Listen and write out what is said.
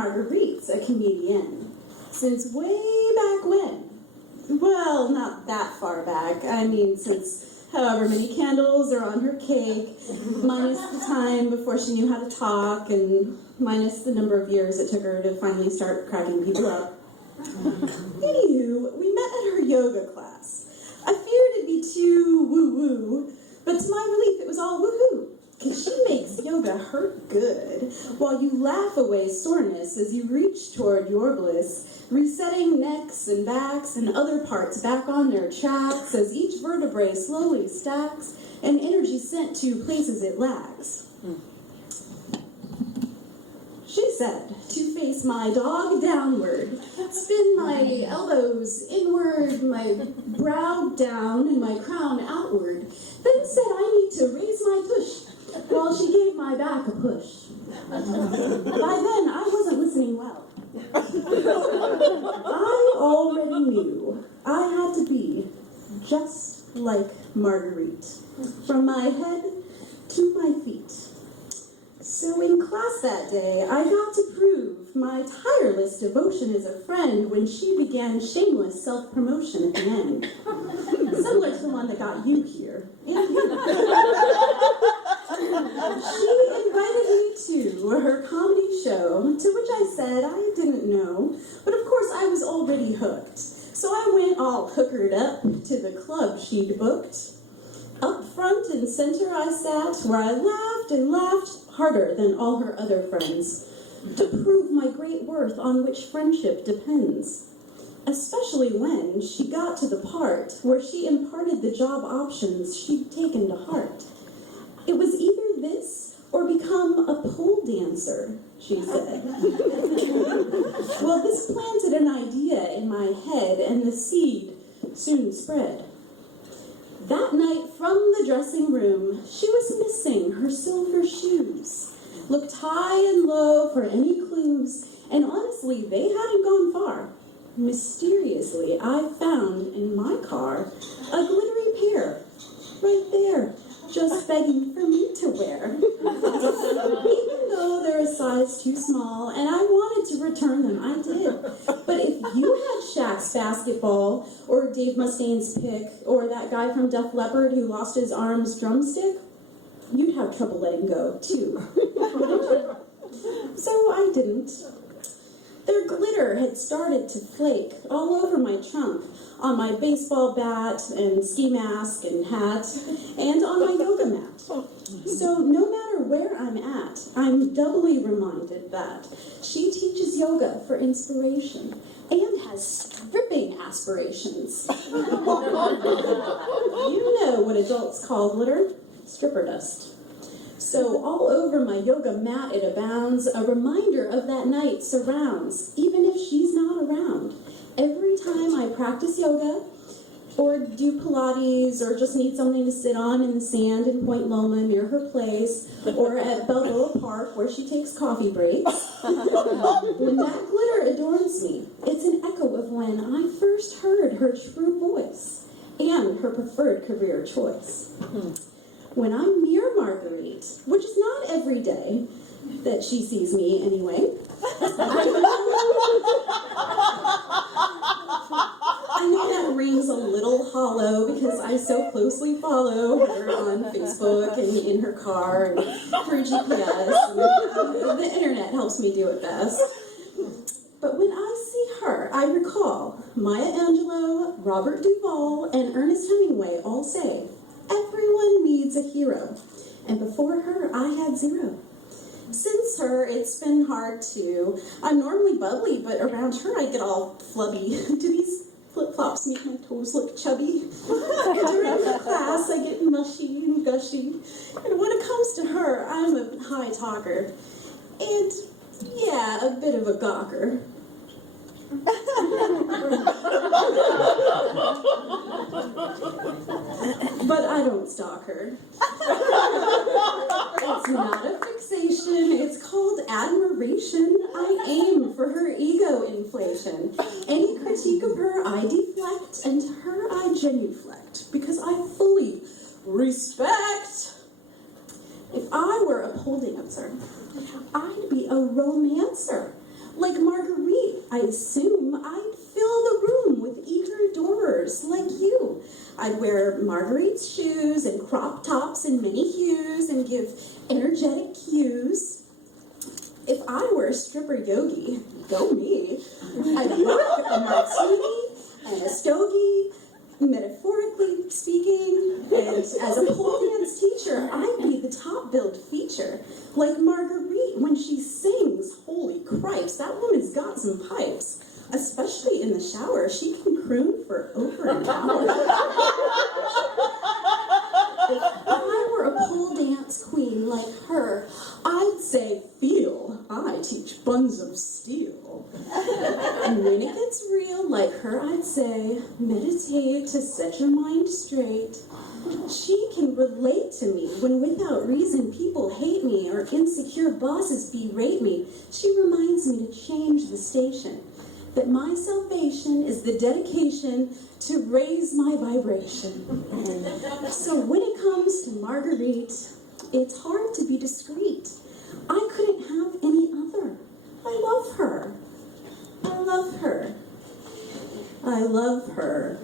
Marguerite's a comedian. Since way back when. Well, not that far back. I mean, since however many candles are on her cake, minus the time before she knew how to talk, and minus the number of years it took her to finally start cracking people up. Anywho, we met at her yoga class. I feared it'd be too woo-woo, but to my relief, it was all woohoo. Because she makes yoga hurt good, while you laugh away soreness as you reach toward your bliss, resetting necks and backs and other parts back on their tracks as each vertebrae slowly stacks and energy sent to places it lacks. She said to face my dog downward, spin my elbows inward, my brow down and my crown outward, then said I need to raise my tush while she gave my back a push. By then, I wasn't listening well. I already knew I had to be just like Marguerite, from my head to my feet. So in class that day, I got to prove my tireless devotion as a friend when she began shameless self-promotion at the end. Similar to the one that got you here. And you. She invited me to her comedy show, to which I said I didn't know, but of course I was already hooked. So I went all hookered up to the club she'd booked. Up front and center I sat, where I laughed and laughed harder than all her other friends, to prove my great worth on which friendship depends. Especially when she got to the part where she imparted the job options she'd taken to heart. It was either this or become a pole dancer, she said. Well, this planted an idea in my head, and the seed soon spread. That night from the dressing room, she was missing her silver shoes. Looked high and low for any clues, and honestly, they hadn't gone far. Mysteriously, I found in my car a glittery pair, right there, just begging for me to wear. Even though they're a size too small, and I wanted to return them, I did. But if you had Shaq's basketball, or Dave Mustaine's pick, or that guy from Def Leppard who lost his arm's drumstick, you'd have trouble letting go, too. So I didn't. Their glitter had started to flake all over my trunk, on my baseball bat and ski mask and hat, and on my yoga mat. So no matter where I'm at, I'm doubly reminded that she teaches yoga for inspiration and has stripping aspirations. You know what adults call glitter? Stripper dust. So all over my yoga mat it abounds, a reminder of that night surrounds, even if she's not around. Every time I practice yoga, or do Pilates, or just need something to sit on in the sand in Point Loma near her place, or at Balboa Park where she takes coffee breaks, when that glitter adorns me, it's an echo of when I first heard her true voice and her preferred career choice. When I'm near Marguerite, which is not every day that she sees me anyway, I know that rings a little hollow because I so closely follow her on Facebook and in her car and through GPS. And the internet helps me do it best. But when I see her, I recall Maya Angelou, Robert Duvall, and Ernest Hemingway all say, everyone needs a hero, and before her, I had zero. Since her, it's been hard too. I'm normally bubbly, but around her, I get all flubby. Do these flip-flops make my toes look chubby? During the class, I get mushy and gushy, and when it comes to her, I'm a high talker, and yeah, a bit of a gawker. But I don't stalk her. It's not a fixation, it's called admiration. I aim for her ego inflation. Any critique of her, I deflect, and to her I genuflect, because I fully respect. If I were a pole dancer, I'd be a romancer. I assume I'd fill the room with eager adorers like you. I'd wear Marguerite's shoes and crop tops in many hues and give energetic cues. If I were a stripper yogi, go me. I'd work a martini and a stogie, metaphorically speaking, and as a pole dance teacher, I'd be the top billed feature. Like Marguerite, when she sings, holy cripes, that woman's got some pipes. Especially in the shower, she can croon for over an hour. If I were a pole dance queen like her, I'd say, feel, I teach buns of steel. And when it gets real like her, I'd say, meditate to set your mind straight. She can relate to me when without reason people hate me or insecure bosses berate me. She reminds me to change the station. That my salvation is the dedication to raise my vibration. So when it comes to Marguerite, it's hard to be discreet. I couldn't have any other. I love her. I love her. I love her.